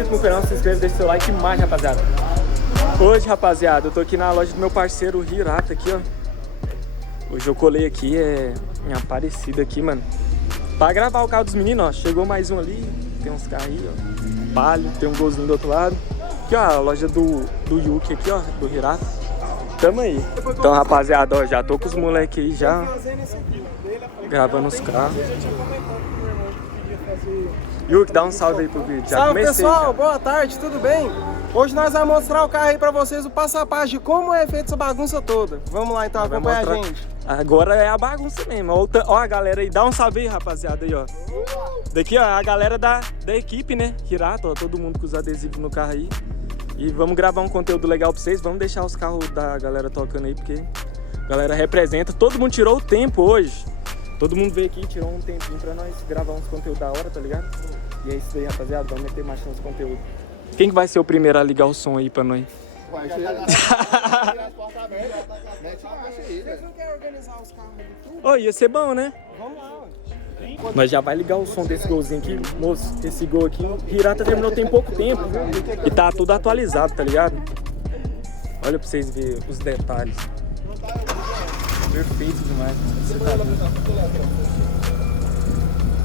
inscrito no canal, se inscreve, deixa seu like e mais, rapaziada. Hoje, rapaziada, eu tô aqui na loja do meu parceiro Hirata aqui, ó. Hoje eu colei aqui, em Aparecida aqui, mano, pra gravar o carro dos meninos, ó. Chegou mais um ali, tem uns carros aí, ó. Palio, tem um golzinho do outro lado. Aqui, ó, a loja do Yuki aqui, ó, do Hirata. Tamo aí. Então, rapaziada, ó, já tô com os moleques aí já, gravando os carros. Yuki, dá um salve aí pro vídeo. Já salve, comecei, pessoal, já. Boa tarde, tudo bem? Hoje nós vamos mostrar o carro aí pra vocês, o passo a passo de como é feita essa bagunça toda. Vamos lá então, acompanha a gente. Agora é a bagunça mesmo. Ó a galera aí, dá um salve aí, rapaziada, aí, ó. Daqui, ó, a galera da equipe, né? Hirata, ó, todo mundo com os adesivos no carro aí. E vamos gravar um conteúdo legal pra vocês. Vamos deixar os carros da galera tocando aí, porque a galera representa. Todo mundo tirou o tempo hoje. Todo mundo veio aqui e tirou um tempinho pra nós gravar uns conteúdos da hora, tá ligado? E é isso aí, rapaziada. Vamos meter mais nos conteúdos. Quem que vai ser o primeiro a ligar o som aí pra nós? Vai ser. Vocês não querem organizar os carros do tudo? Ô, ia ser bom, né? Vamos lá, Mas já vai ligar o som desse golzinho aqui, moço. Esse gol aqui, Hirata terminou tem pouco tempo. E tá tudo atualizado, tá ligado? Olha pra vocês verem os detalhes. Perfeito demais. Você tá doido.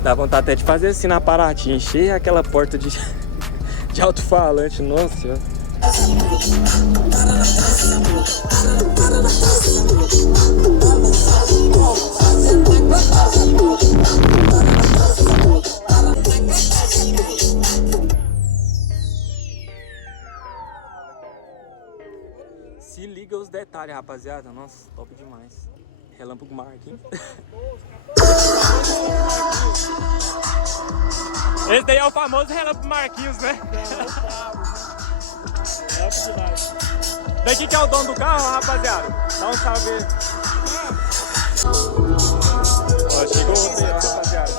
Dá vontade até de fazer assim na Paraty, encher aquela porta de alto-falante, nossa senhora. Se liga os detalhes, rapaziada. Nossa, top demais. Relâmpago Marquinhos. Esse daí é o famoso Relâmpago Marquinhos, né? Daqui que é o dono do carro, rapaziada. Dá um salve aí. Ó, chegou o roteiro, rapaziada.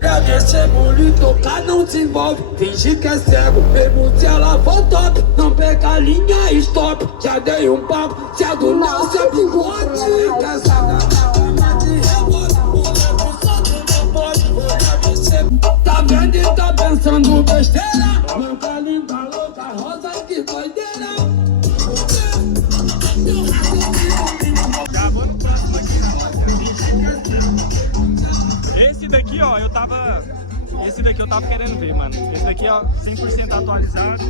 Pra ver se é bolo tocar, não se envolve. Finge que é cego, pergunte ela for top. Não pega a linha, stop. Já dei um papo, se a do não se é bigode. Casada na de rebote. O leve solto não pode. Pra ver se tá vendo e tá pensando besteira. Manca linda, louca, rosa, que doideira. Já vou no próximo aqui, rapaziada. Esse daqui, ó, Esse daqui eu tava querendo ver, mano. Esse daqui, ó, 100% atualizado.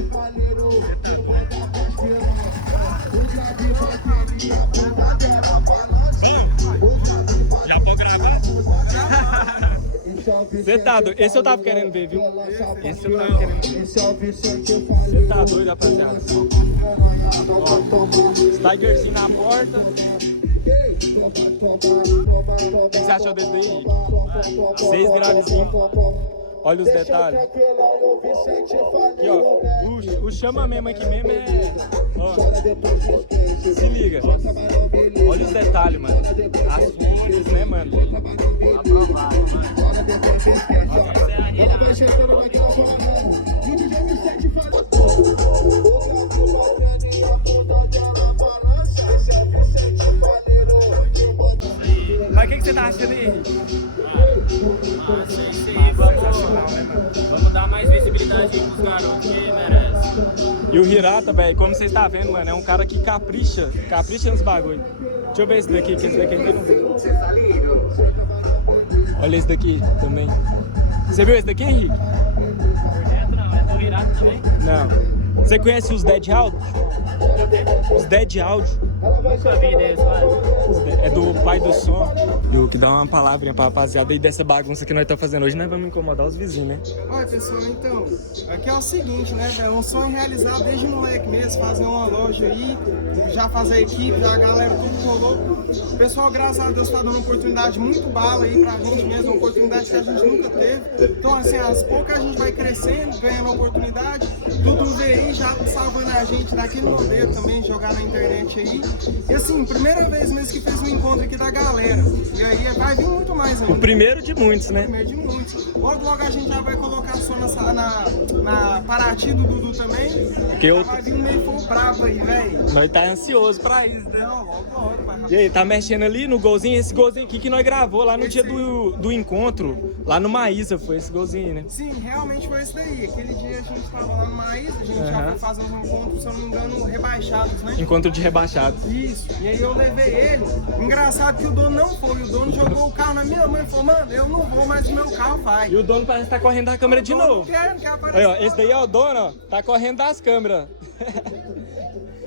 Já pode gravar? Você tá doido? Esse eu tava querendo ver, viu? Esse eu tava querendo ver. Você tá doido, rapaziada? Ó, Tigerzinho na porta. O que você achou desse daí? 6 gravezinhos. Olha os detalhes. Aqui, ó. O chama mesmo aqui mesmo é. Ó. Se liga. Olha os detalhes, mano. As cores, né, mano? Mas o que você tá achando aí, Henrique? Sensacional, né, mano? Vamos dar mais visibilidade pros garotos que merecem. E o Hirata, velho, como vocês estão vendo, mano, é um cara que capricha nos bagulho. Deixa eu ver esse daqui, que esse daqui tem no... Olha esse daqui também. Você viu esse daqui, Henrique? Por dentro não, é do Hirata também? Não. Você conhece os Dead Audio? Os Dead Audio. Nunca vi desse, mano. É do pai do som. Eu que dá uma palavrinha pra rapaziada aí dessa bagunça que nós estamos fazendo hoje, nós vamos incomodar os vizinhos, né? Olha, pessoal, então, aqui é o seguinte, né, velho, um sonho realizado desde moleque mesmo, fazer uma loja aí, já fazer a equipe, a galera tudo rolou. O pessoal, graças a Deus, tá dando uma oportunidade muito bala aí pra gente mesmo, uma oportunidade que a gente nunca teve. Então, assim, aos poucos a gente vai crescendo, ganhando oportunidade, tudo vê aí, já salvando a gente daquele modelo também, jogar na internet aí. E assim, primeira vez mesmo que fez um encontro aqui da galera. E aí vai vir muito mais ainda. O primeiro de muitos, né? Primeiro de muitos. Logo a gente já vai colocar som na Paraty do Dudu também. Que eu... Vai vir um meio for bravo aí, velho. Nós tá ansioso pra isso, né? Não, logo, vai. E aí, tá mexendo ali no golzinho? Esse golzinho aqui que nós gravou lá no dia do encontro, lá no Maísa, foi esse golzinho, né? Sim, realmente foi isso daí. Aquele dia a gente tava lá no Maísa, a gente já foi fazer um encontro, se eu não me engano, rebaixados, né? Encontro de rebaixados. Isso. E aí eu levei ele. Engraçado que o dono não foi. O dono jogou o carro na minha mãe e falou, mano, eu não vou, mas o meu carro vai. E o dono parece que tá correndo da câmera de novo. Não quer aparecer. Aí, ó, esse daí é o dono, ó, tá correndo das câmeras.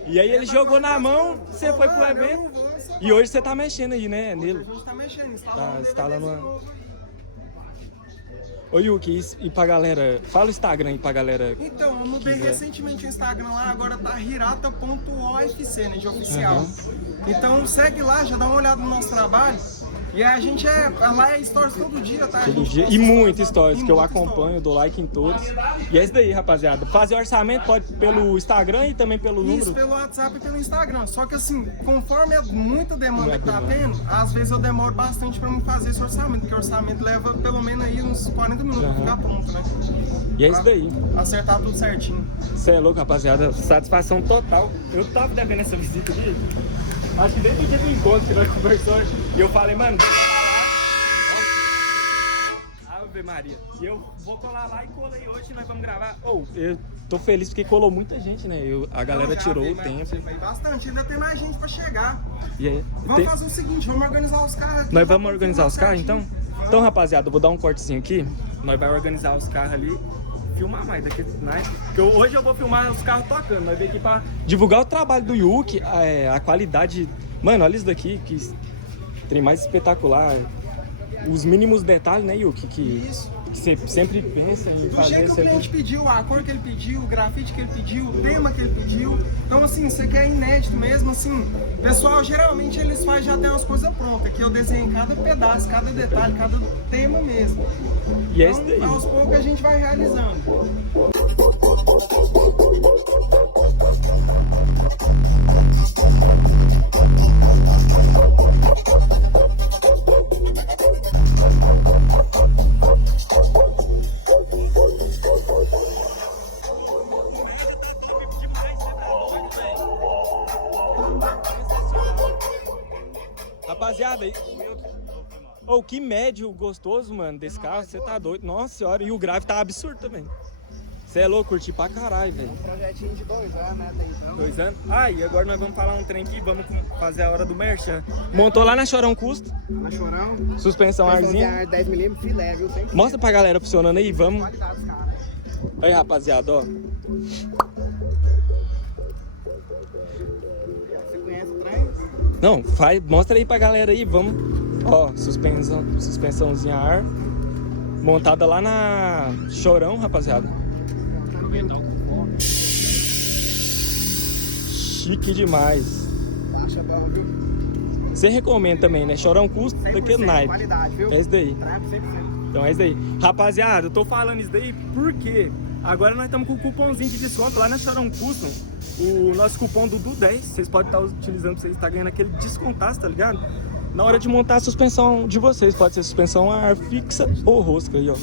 E aí ele jogou na mão, você foi pro evento. E hoje você tá mexendo aí, né, nele? A gente tá mexendo, Tá instalando uma... Ô Yuki, e pra galera, fala o Instagram aí pra galera. Então, eu mudei recentemente o Instagram lá, agora tá hirata.ofc, né, de oficial. Então segue lá, já dá uma olhada no nosso trabalho. E a gente lá é stories todo dia, tá? Todo dia. E muito stories, que eu acompanho, dou like em todos. E é isso daí, rapaziada. Fazer orçamento pode pelo Instagram e também pelo número. Isso, pelo WhatsApp e pelo Instagram. Só que assim, conforme é muita demanda que tá tendo, às vezes eu demoro bastante pra me fazer esse orçamento, porque o orçamento leva pelo menos aí uns 40 minutos pra ficar pronto, né? E é isso daí. Acertar tudo certinho. Você é louco, rapaziada. Satisfação total. Eu tava devendo essa visita aqui. Acho que desde o dia do encontro que nós conversamos. E eu falei, mano, vou colar lá. Ave Maria. E eu vou colar lá e colei hoje e nós vamos gravar. Eu tô feliz porque colou muita gente, né? A galera tirou o tempo. Veio bastante, ainda tem mais gente pra chegar. E aí, Vamos fazer o seguinte, vamos organizar os carros aqui. Nós vamos organizar os carros, então? Então, rapaziada, eu vou dar um cortezinho aqui. Nós vamos organizar os carros ali. Filmar mais daqui, né? Porque hoje eu vou filmar os carros tocando. Nós vamos aqui pra divulgar o trabalho do Yuki, a qualidade. Mano, olha isso daqui, que tem mais espetacular. Os mínimos detalhes, né, Yuki? Que você sempre pensa em do fazer. jeito que o cliente pediu, a cor que ele pediu, o grafite que ele pediu, o tema que ele pediu. Então, assim, você quer inédito mesmo, assim. Pessoal, geralmente eles fazem já tem umas coisas prontas, que eu desenho cada pedaço, cada detalhe, cada tema mesmo. E é então, isso daí. aos poucos a gente vai realizando. Rapaziada, que médio gostoso, mano, desse carro, você tá doido. Nossa senhora, e o grave tá absurdo também. Você é louco, curti pra caralho, velho. Projetinho de 2 anos, né? 2 anos? Ah, e agora nós vamos falar um trem aqui, vamos fazer a hora do merchan. Montou lá na Chorão Custo. Na Chorão. Suspensão arzinho. 10mm filé, viu? Mostra pra galera funcionando aí, vamos. Qualidade dos caras. Aí, rapaziada, ó. Você conhece o trem? Não, mostra aí pra galera aí, vamos. Ó, suspensãozinha a ar. Montada lá na Chorão, rapaziada. Chique demais. Baixa barra, viu? Você recomenda também, né? Chorão Custo daquele naipe. Qualidade, viu? É isso daí. Trampo 100%. Então é isso daí. Rapaziada, eu tô falando isso daí porque agora nós estamos com o cupomzinho de desconto lá na Chorão Custom. O nosso cupom do DU10, vocês podem estar utilizando pra vocês estar ganhando aquele descontaço, tá ligado? Na hora de montar a suspensão de vocês, pode ser suspensão ar fixa ou rosca aí, ó.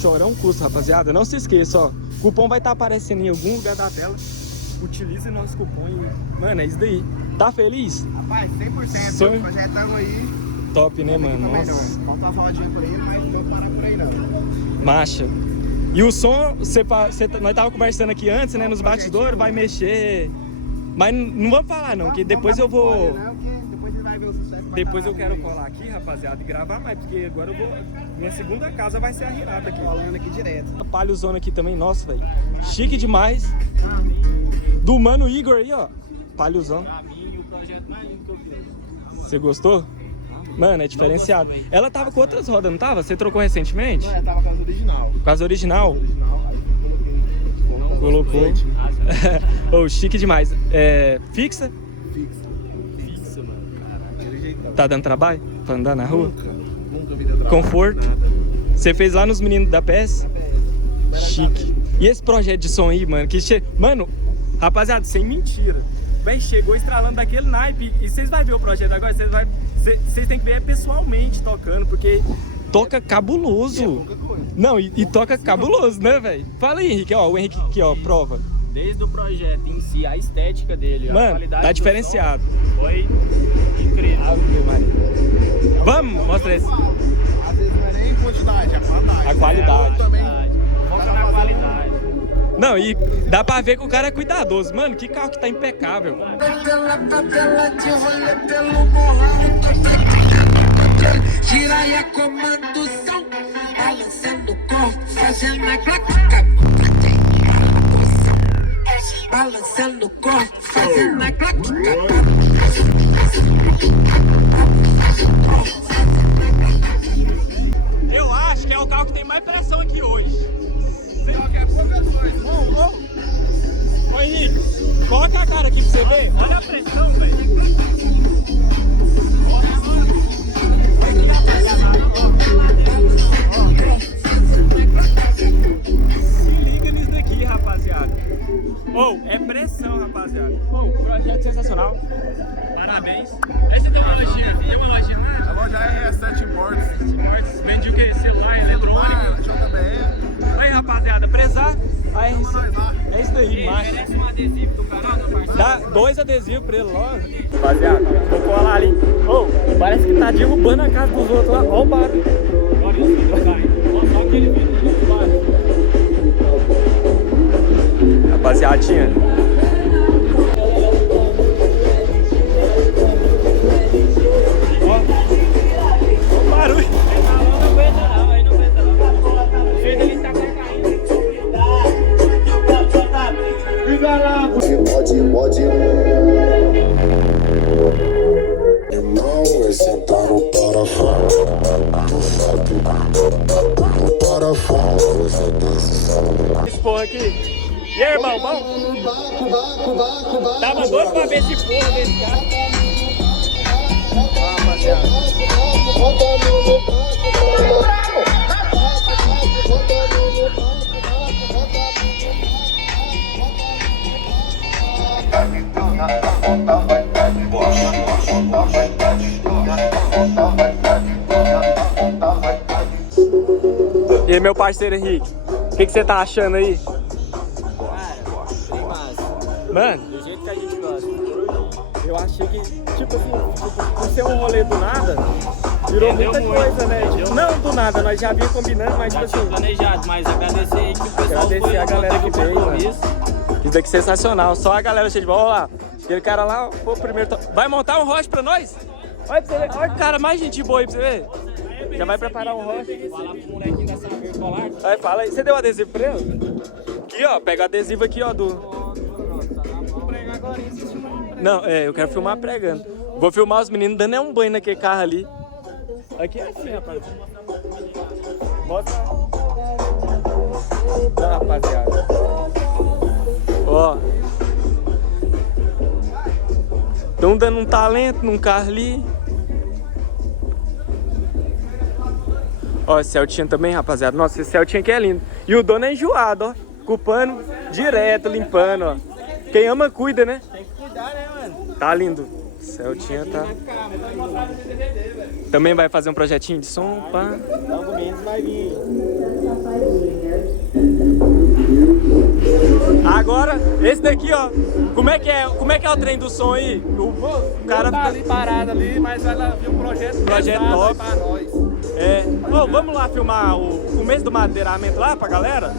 Chorão Custom, rapaziada. Não se esqueça, ó. O cupom vai estar aparecendo em algum lugar da tela. Utilize nosso cupom e... Mano, é isso daí. Tá feliz? Rapaz, 100%. Sonho. Projetamos aí. Top, né, mano? Nossa. Falta uma rodinha por aí, mas não vou parar por aí não. Marcha. E o som, nós tava conversando aqui antes, né, nos bastidores, vai mexer. Mas não vamos falar não, que depois eu vou... Depois você vai ver o sucesso. Depois eu quero colar aqui, rapaziada, e gravar mais, porque agora eu vou... Minha segunda casa vai ser a Hirata aqui. Falando aqui direto. Palhozona aqui também, nossa, velho. Chique demais. Do mano Igor aí, ó. Palhozão. Você gostou? Mano, é diferenciado. Ela tava com outras rodas, não tava? Você trocou recentemente? Não, eu tava com as original. Com as original? Aí coloquei. Colocou. Oh, chique demais. É, fixa? Fixa, mano. Caralho, aquele jeitão. Tá dando trabalho pra andar na rua? Nunca vi dar trabalho. Conforto? Nada. Você fez lá nos meninos da PS? Chique. E esse projeto de som aí, mano, Mano, rapaziada, sem mentira. Véi, chegou estralando daquele naipe. E vocês vão ver o projeto agora, vocês têm que ver pessoalmente tocando, porque toca cabuloso. Não, e toca cabuloso, né, velho? Fala aí, Henrique, ó, o Henrique aqui, ó, prova. Desde o projeto em si, a estética dele, mano, a qualidade tá do diferenciado. som foi incrível. Ave Maria. Vamos, mostra esse. Às vezes não é nem quantidade, é a qualidade. A qualidade. Também. Foca na qualidade. Não, e dá pra ver que o cara é cuidadoso. Mano, que carro que tá impecável. Giraia comando som, balançando o corpo, fazendo a claca. Balançando o corpo, fazendo a claca. Eu acho que é o carro que tem mais pressão aqui hoje. É pouca coisa. Ô Henrique, coloca a cara aqui pra você ver. Olha a pressão, velho. Se liga nisso daqui, rapaziada. É pressão, rapaziada. Projeto sensacional. Parabéns. Aí você tem uma lojinha, né? A loja é 7 Imports. Vende o quê? Celular, eletrônico? JBL. Aí, rapaziada, prezar. Aí, é isso daí, macho. Merece um adesivo do canal, meu parceiro. Dá 2 adesivos pra ele logo. Rapaziada, vou colar ali. Parece que tá derrubando a casa dos outros lá. Ó o barulho. Olha esse vídeo, cara. Olha só aquele vídeo ali embaixo. Rapaziadinha. Ó o barulho. Não aguenta não, aí não aguenta não. O jeito ele tá caindo. Pode. Irmão, é sentar no parafuso. No parafuso. Esse porra aqui. E aí, irmão, bom? Tava doido pra ver esse porra desse cara. Rapaziada. E aí, meu parceiro Henrique, o que você tá achando aí? Bem massa. Mano, Do jeito que a gente gosta. eu achei que, tipo assim, por ser um rolê do nada, virou Rendeu muita muito, coisa, né? rendeu Não do nada, nós já vinha combinando, mas tipo Já tinha assim, planejado, mas agradecer aí que o pessoal agradecer foi a galera que veio, mano. isso. Isso daqui é sensacional, só a galera cheia de bola. Olha lá, aquele cara lá, foi o primeiro. Vai montar um roche pra nós? Olha pra você ver, olha o cara mais gente boa aí pra você ver. Já vai preparar um roche. Falar pro molequinho da Saber colar. Aí fala aí, você deu adesivo pra ele? Aqui ó, pega o adesivo aqui ó do... Vou pregar agora esse filme. Não, eu quero filmar pregando. Vou filmar os meninos dando um banho naquele carro ali. Aqui é assim, rapaz. Mostra. Não, rapaziada. Ó. Estão dando um talento num carro ali. Ó, esse Celtinha também, rapaziada. Nossa, esse Celtinha aqui é lindo. E o dono é enjoado, ó. Com o pano direto, limpando, ó. Quem ama, cuida, né? Tem que cuidar, né, mano? Tá lindo. Celtinha tá... Também vai fazer um projetinho de som, pá. Logo menos vai vir. Agora, esse daqui, ó. Como é que é o trem do som aí? O cara Tá fica... ali parado ali, mas vai lá ver um projeto pesado top. aí pra nós. Vamos lá filmar o começo do madeiramento lá pra galera?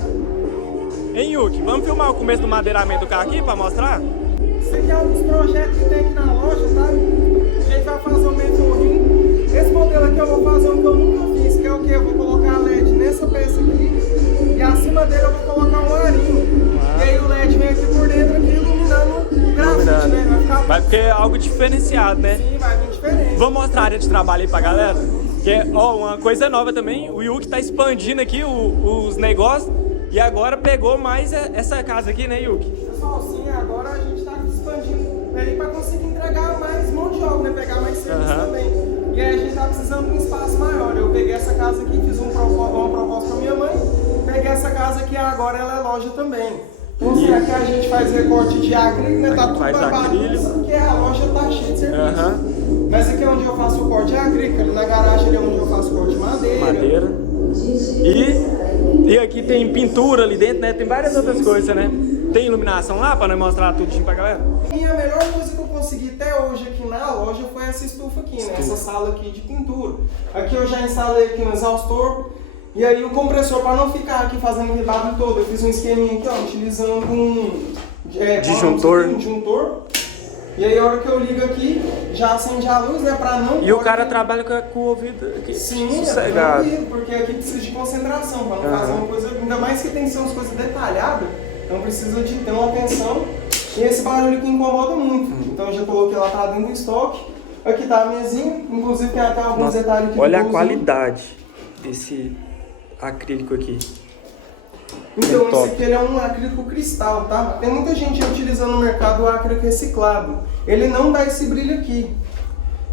Hein, Yuki? Vamos filmar o começo do madeiramento do carro aqui pra mostrar? Esse aqui é um dos projetos que tem aqui na loja, tá? A gente vai fazer um mentorinho. Esse modelo aqui eu vou fazer um que eu nunca fiz, que é o que? Eu vou colocar LED nessa peça aqui e acima dele eu vou colocar um arinho. E aí o LED vem aqui por dentro aqui iluminando o grafite, né? Vai ficar... Vai ficar algo diferenciado, né? Sim, vai vir diferente. Vamos mostrar a área de trabalho aí pra galera? Que é, uma coisa nova também, o Yuki tá expandindo aqui os negócios e agora pegou mais essa casa aqui, né, Yuki? Pessoal, sim, agora a gente tá expandindo aí pra conseguir entregar mais mão de obra, né? Pegar mais serviço também. E aí a gente tá precisando de um espaço maior. Eu peguei essa casa aqui, fiz uma proposta pra minha mãe, peguei essa casa casa aqui agora ela é loja também. Então, assim, aqui a gente faz recorte de acrílico, né? Tá tudo faz acrílico. porque a loja tá cheia de serviço. Mas aqui é onde eu faço o corte de acrílico, ali na garagem ali é onde eu faço o corte de madeira. E aqui tem pintura ali dentro, né? Tem várias outras coisas, né? Tem iluminação lá pra nós mostrar tudinho pra galera? E a melhor coisa que eu consegui até hoje aqui na loja foi essa estufa aqui, né? Essa sala aqui de pintura. Aqui eu já instalei aqui no exaustor. E aí o compressor, para não ficar aqui fazendo ribado todo, eu fiz um esqueminha aqui, ó, utilizando um disjuntor. E aí a hora que eu ligo aqui, já acende a luz, né, para não... E o cara trabalha com o ouvido aqui. Sim, sossegado. Porque aqui precisa de concentração, para não fazer uma coisa... Ainda mais que tem que ser umas coisas detalhadas, então precisa de ter uma atenção. E esse barulho que incomoda muito. Então eu já coloquei lá pra dentro do estoque. Aqui tá a mesinha, inclusive tem até alguns detalhes aqui. Olha a qualidade desse acrílico aqui. Então, esse aqui ele é um acrílico cristal, tá? Tem muita gente utilizando no mercado o acrílico reciclado. Ele não dá esse brilho aqui.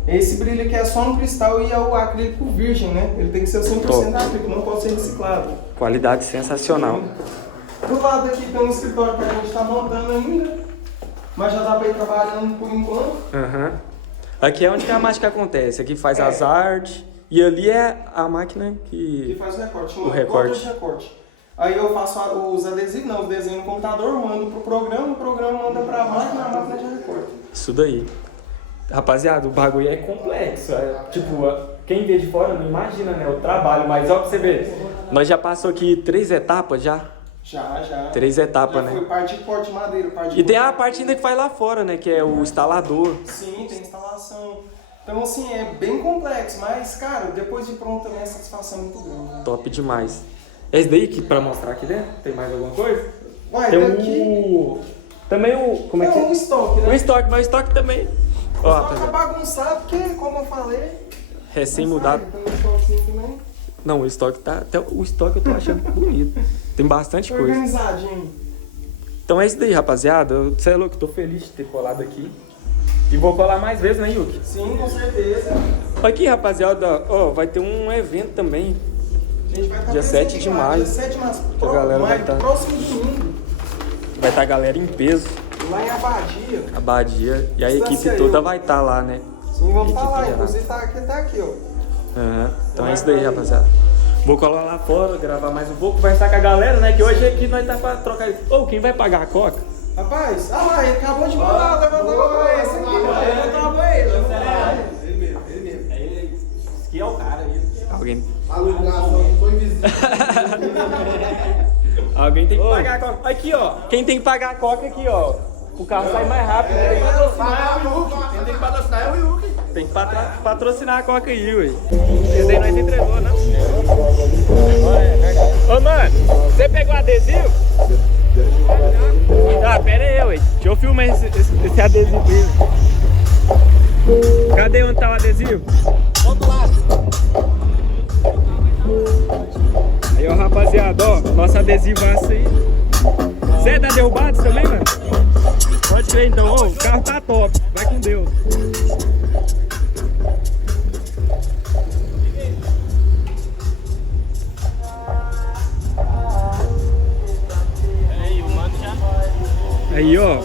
Esse brilho aqui é só no cristal e é o acrílico virgem, né? Ele tem que ser 100% acrílico, não pode ser reciclado. Qualidade sensacional. Do lado aqui tem um escritório que a gente tá montando ainda, mas já dá pra ir trabalhando por enquanto. Aqui é onde que a mágica acontece. Aqui faz as artes. E ali é a máquina que faz o recorte. O recorte. Aí eu faço os adesivos, os desenhos no computador, mando pro programa, o programa manda pra máquina, a máquina já recorta. Isso daí. Rapaziada, o bagulho é complexo. Tipo, quem vê de fora não imagina, né, o trabalho. Mas ó, pra você ver, nós já passou aqui 3 etapas já. Já. 3 etapas, né? Foi parte de corte de madeira, E tem a parte ainda que faz lá fora, né, que é o instalador. Sim, tem instalação. Então, assim, é bem complexo, mas, cara, depois de pronto também a satisfação é muito grande. Né? Top demais. Esse daí que pra mostrar aqui dentro, tem mais alguma coisa? Uai, tem daqui... Também o... Como é que é? Um estoque, né? Um estoque, mas o estoque também. O estoque tá bagunçado, porque, como eu falei... Recém-mudado. Tem um estoquinho também. Não, o estoque tá... Até o estoque eu tô achando bonito. Tem bastante coisa. Organizadinho. Então é isso daí, rapaziada. Você é louco, tô feliz de ter colado aqui. E vou colar mais vezes, né, Yuki? Sim, com certeza. Aqui, rapaziada, ó, vai ter um evento também. A gente vai estar dia 7 de maio. Dia 7 de maio. A galera vai estar... Próximo domingo. Vai estar a galera em peso. Lá em Abadia. Abadia. E a equipe toda vai estar lá, né? Sim, vamos estar lá. Inclusive tá aqui, ó. Então é isso daí, rapaziada. Vou colar lá fora, gravar mais um pouco, conversar com a galera, né? Que hoje aqui nós tá pra trocar isso. Ô, quem vai pagar a coca? Rapaz, ele acabou de mandar, esse aqui, ele mesmo. Esse aqui é o cara aí. Alguém... Alguém tem que pagar a coca. Aqui, ó. Quem tem que pagar a coca aqui, ó. O carro sai mais rápido. Quem tem que patrocinar é o Yuki. Tem que patrocinar a coca aí, ué. Esse daí nós entregou, não? Ô, mano, você pegou adesivo? Tá, pera aí, ué. Deixa eu filmar esse adesivo aí. Cadê onde tá o adesivo? Outro lado. Aí, ó, rapaziada, ó, nosso adesivaço aí. Você tá derrubado também, mano? Pode crer, então, ó, o carro tá top. Vai com Deus. Aí, ó,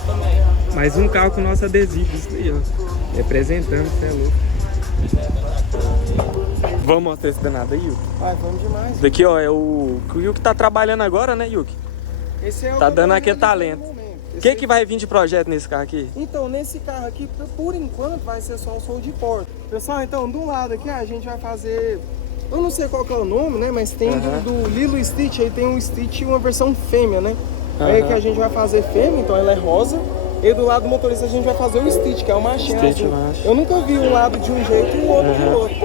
mais um carro com nosso adesivo, isso aí, ó. Representando, você é louco. Vamos mostrar esse danado aí, Yuki? Vai, vamos demais. Daqui, ó, é o Yuki tá trabalhando agora, né, Yuki? Esse é o tá dando aquele talento. O que vai vir de projeto nesse carro aqui? Então, nesse carro aqui, por enquanto, vai ser só o sol de porta. Pessoal, então, do lado aqui, a gente vai fazer... Eu não sei qual que é o nome, né? Mas tem do Lilo Stitch, aí tem um Stitch e uma versão fêmea, né? Aí que a gente vai fazer fêmea, então ela é rosa. E do lado do motorista a gente vai fazer o Stitch, que é o machinho azul. Eu nunca vi um lado de um jeito e o outro de outro.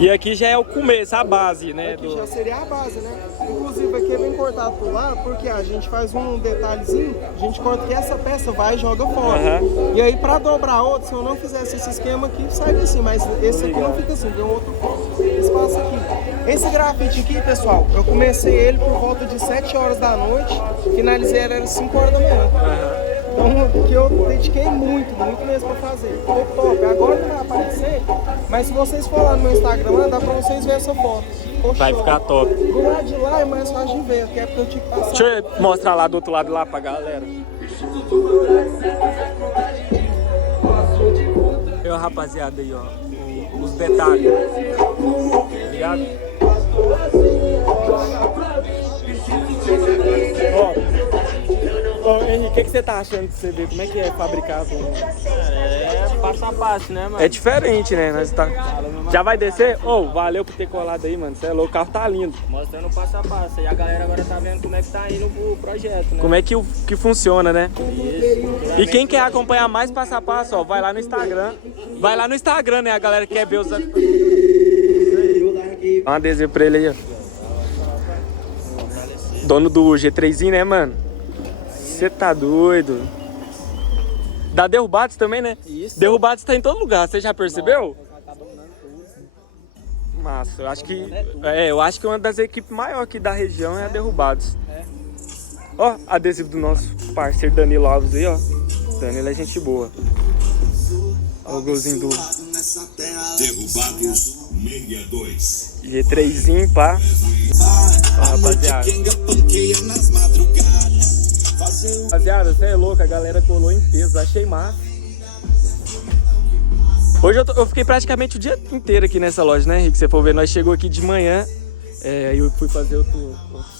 E aqui já é o começo, a base, né? Aqui já seria a base, né? Inclusive aqui é bem cortado por lado, porque a gente faz um detalhezinho, a gente corta que essa peça vai e joga fora. E aí pra dobrar outro, se eu não fizesse esse esquema aqui, sai assim, mas esse aqui não fica assim, tem um outro espaço aqui. Esse grafite aqui, pessoal, eu comecei ele por volta de 7 horas da noite, finalizei ele às 5 horas da manhã. Então, que eu dediquei muito mesmo pra fazer. Ficou top. Agora não vai aparecer, mas se vocês for lá no meu Instagram, lá, dá pra vocês verem essa foto. Ficou Vai show. ficar top. Do lado de lá é mais fácil de ver, porque é porque eu tive que passar. Deixa eu mostrar lá do outro lado lá pra galera. Eu, rapaziada, aí, ó. Os detalhes. Tá ligado? Ó, Henrique, o que você tá achando de você ver? Como é que é fabricado? É passo a passo, né, mano? É diferente, né? Nós tá... Já vai descer? Ô, valeu por ter colado aí, mano. Você é louco, o carro tá lindo. Mostrando o passo a passo. E a galera agora tá vendo como é que tá indo o projeto, né? Como é que funciona, né? Isso. E quem quer acompanhar mais passo a passo, ó, vai lá no Instagram. Vai lá no Instagram, né? A galera que quer ver os... Dá um adesivo pra ele aí, ó. Dono do G3zinho, né, mano? Você tá doido. Da Derrubados também, né? Isso. Derrubados tá em todo lugar, você já percebeu? Massa, eu acho que uma das equipes maiores aqui da região é a Derrubados. Ó, adesivo do nosso parceiro Danilo Alves aí, ó. Danilo é gente boa. Ó o golzinho do Derrubados 62. G3zinho, pá. Ó, rapaziada. Rapaziada, você é louco, a galera colou em peso, achei massa. Hoje eu fiquei praticamente o dia inteiro aqui nessa loja, né, Henrique? Se você for ver, nós chegou aqui de manhã, aí eu fui fazer outros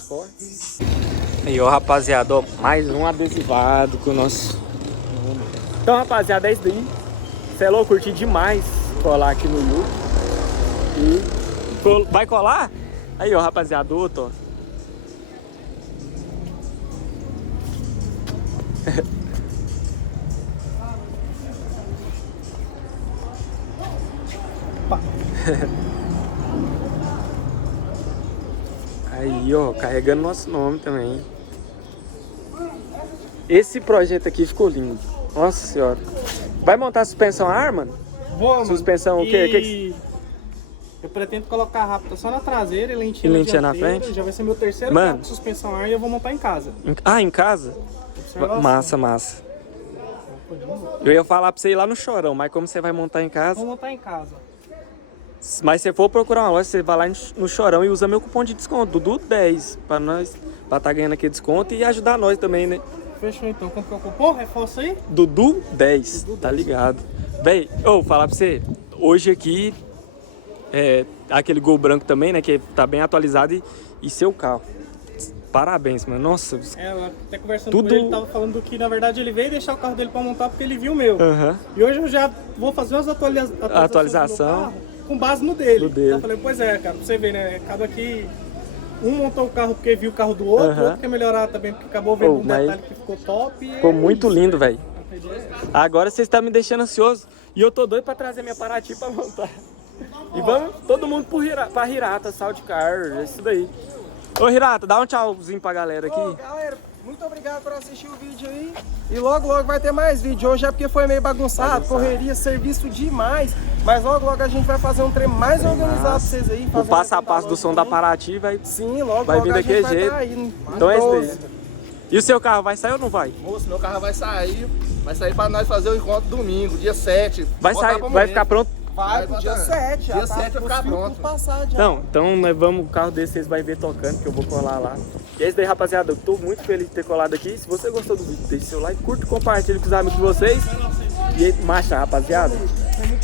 cortes. Aí, ó, rapaziada, ó, mais um adesivado com o nosso... Então, rapaziada, é isso daí. Você é louco, curti demais colar aqui no Yu. E... Vai colar? Aí, ó, rapaziada, outro, ó. Aí, ó, carregando nosso nome também. Esse projeto aqui ficou lindo. Nossa senhora. Vai montar suspensão a ar, mano? Vou, mano. Suspensão o quê? Eu pretendo colocar rápida só na traseira e lentinha, E lentinha na dianteira. frente? Já vai ser meu terceiro Mano. carro de suspensão a ar e eu vou montar em casa. Em casa? Observação. Massa, massa. Eu ia falar pra você ir lá no Chorão, mas como você vai montar em casa... Vou montar em casa. Mas se você for procurar uma loja, você vai lá no Chorão e usa meu cupom de desconto, Dudu10, pra nós, pra tá ganhando aquele desconto e ajudar nós também, né? Fechou então. Como que é o cupom? Reforça aí. Dudu10, tá ligado? Véi, falar pra você, hoje aqui, aquele Gol branco também, né, que tá bem atualizado e seu carro. Parabéns, mano. Nossa. Eu até conversando Tudo... com ele, tava falando que na verdade ele veio deixar o carro dele pra montar porque ele viu o meu. Aham. E hoje eu já vou fazer umas atualizações do meu carro com base no dele. No dele. Então eu falei, pois é, cara, pra você ver, né? Acaba que um montou o carro porque viu o carro do outro, o outro quer melhorar também porque acabou vendo um detalhe que ficou top. Ficou muito lindo, velho. Agora vocês estão me deixando ansioso. E eu tô doido pra trazer minha Paraty pra montar. E vamos todo mundo pra Hirata, Salt Car, isso daí. Ô Hirata, dá um tchauzinho pra galera aqui. Ô, galera, muito obrigado por assistir o vídeo aí. E logo vai ter mais vídeo. Hoje é porque foi meio bagunçado, correria, serviço demais. Mas logo a gente vai fazer um trem mais organizado pra vocês aí. O passo a passo do som da Paraty vai... Sim, logo vai vir a daquele gente vai jeito. tá aí. Então é isso daí. E o seu carro vai sair ou não vai? Moço, meu carro vai sair pra nós fazer o encontro domingo, dia 7. Vai sair, vai ficar pronto? Vai pro dia 7. Dia 7 vai ficar pronto. Não, então nós vamos, o carro desse vocês vão ver tocando, que eu vou colar lá. E é isso daí, rapaziada, eu tô muito feliz de ter colado aqui. Se você gostou do vídeo, deixe seu like, curta, compartilhe com os amigos de vocês. E aí, marcha, rapaziada.